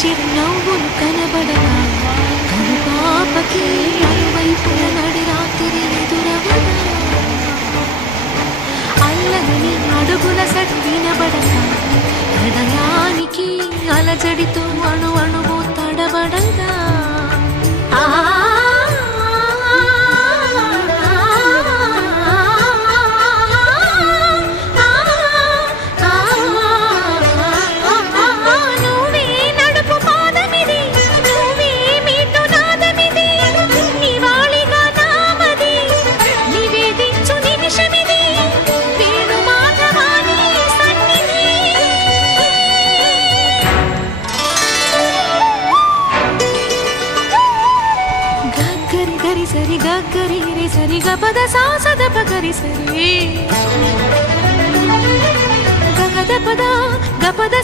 చిరునవ్వులు కనబడగా కనుపాపకి అరువైపుల నడి రాత్రి ఎదురవగా అల్లగని అడుగుల సడి వినబడగా హృదయానికి అలజడితో అణు అణువు తడబడగా గరి సరి గరి రే సరి గపద సాసద పగరి సరి గగద పద గపద